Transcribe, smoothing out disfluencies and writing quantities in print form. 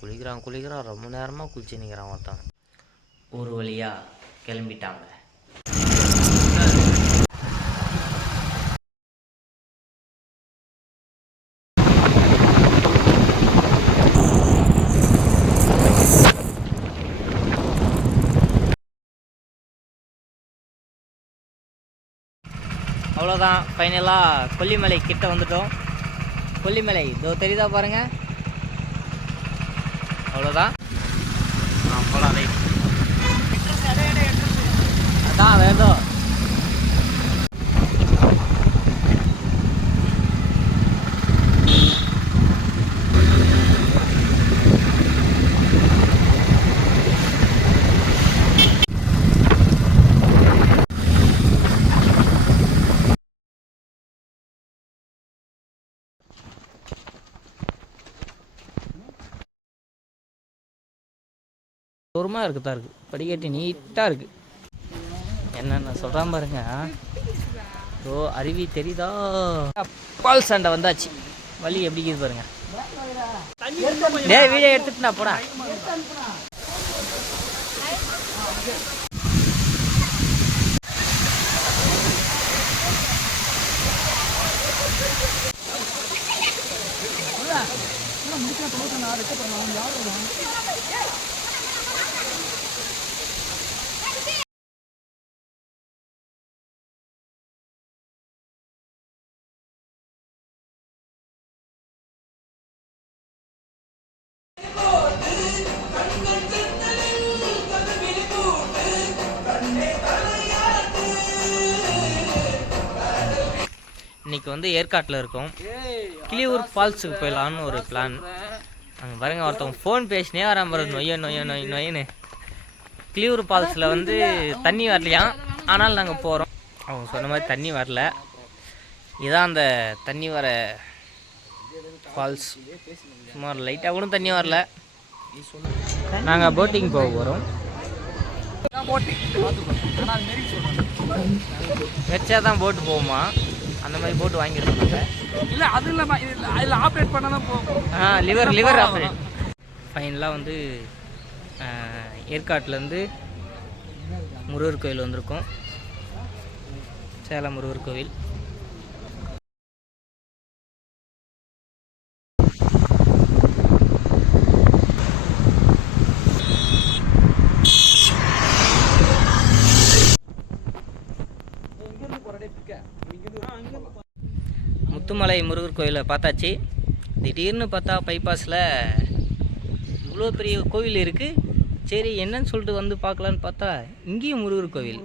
குளிக்கிறான் ரொம்ப நேரமாக குளிச்சு நிற்கிறான் ஒருத்தன். ஒரு வழியாக கிளம்பிட்டாங்க. அவ்வளோதான், ஃபைனலாக கொல்லிமலை கிட்ட வந்துட்டோம். கொல்லிமலை இதோ தெரியுதா பாருங்கள். அவ்வளோதான், போகலாம். ரைட், அதான் வேணும். தூரமாக இருக்குதா இருக்குது, படிக்கட்டு நீட்டாக இருக்குது. என்னென்ன சொல்கிறான் பாருங்க. ஓ அருவி தெரியுதா? பால் சண்டை வந்தாச்சு. வழி எப்படி இருக்குது பாருங்க. வீடியோ எடுத்துட்டு நான் போடா. இன்றைக்கி வந்து ஏற்காட்டில் இருக்கோம். கிளியூர் ஃபால்ஸுக்கு போயிடலான்னு ஒரு பிளான். அங்கே பாருங்கள், ஒருத்தவங்க ஃபோன் பேசினே வரான் பாரு, நொய்யன்னு. கிளியூர் ஃபால்ஸில் வந்து தண்ணி வரலையாம், ஆனால் நாங்கள் போகிறோம். அவங்க சொன்ன மாதிரி தண்ணி வரல. இதுதான் அந்த தண்ணி வர ஃபால்ஸ். சும்மா லைட்டாக கூட தண்ணி வரல. நாங்கள் போட்டிங் போக போகிறோம். வச்சா தான் போட்டு போகுமா, அந்த மாதிரி போட்டு வாங்கியிருக்கோம். இல்லை அது இல்லை, அதில் ஆப்ரேட் பண்ணால் தான் போகும். Liver operate. ஃபைனலாக வந்து ஏற்காட்டிலேருந்து முருகர் கோயில் வந்திருக்கோம். சேலம் முருகர் கோவில். முத்துமலை முருகர் கோயிலை பார்த்தாச்சு. திடீர்னு பார்த்தா பைபாஸில் இவ்வளோ பெரிய கோவில் இருக்குது. சரி என்னன்னு சொல்லிட்டு வந்து பார்க்கலான்னு பார்த்தா இங்கேயும் முருகர் கோவில்.